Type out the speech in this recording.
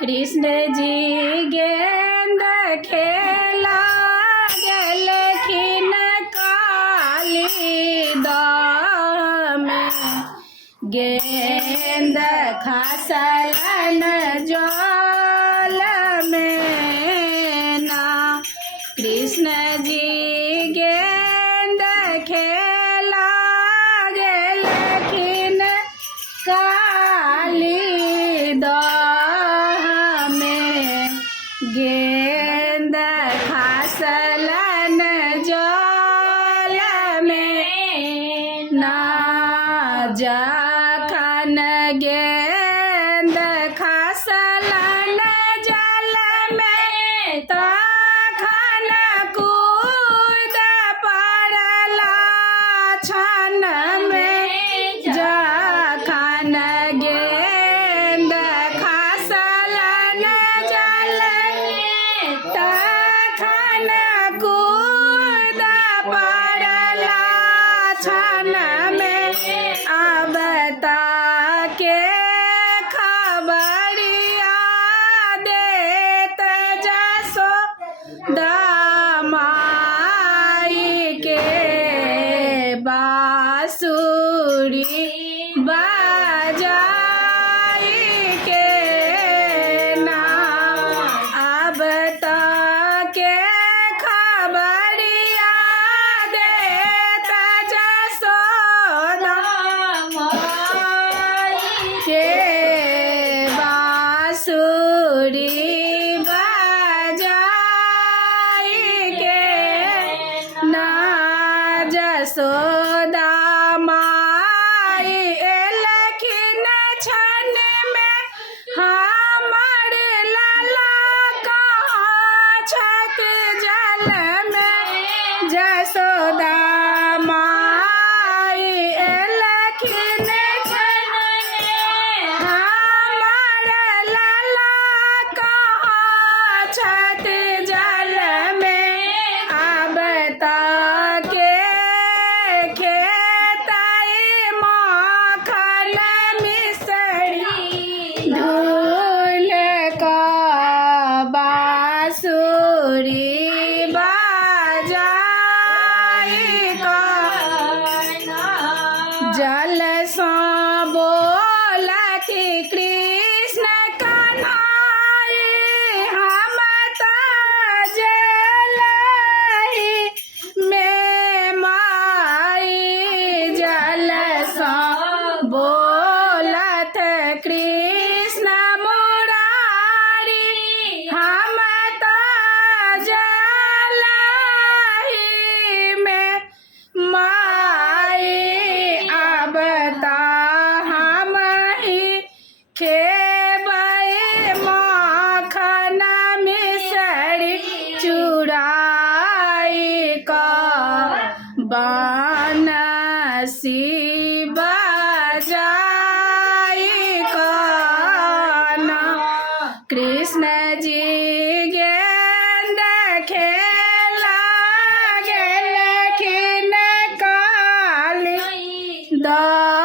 कृष्ण जी गेंद खेला गेलखिन काली दाम गेंद खसलन जल में ना कृष्ण जी गेंद खेला गेलखिन काली दाम में गेंद खसलन जल में ना जखन गेंद खसलन जल में तखन कूद पड़ला छन में जखन गेंद खसलन जल में तखन कूद पड़ला छन में अब ताके खबरिया देत जसोदा माई के बांसुरी बजाई के ना अब ताके खबरिया देत जसोदा के बांसुरी बजाई के ना जसोदा माई एलखिन छन में हमर लाला कहाँ छक जल में जसोदा माई एलखिन छन में हमर लाला कहाँ छक जल में अब ताके खेतई माखन मिसरी ढूल का बांसुरी बजाई का जल सा बोलति कृष्ण कन्हाई हम जलहि में माई जल सा बोलत कृष्ण मुरारी हम जलहि में माई अब ता हम ही खेबै माखन मिसरी चुराई का बांसुरी बजाई का ना कृष्ण जी गेंद खेला गेलखिन काली दाम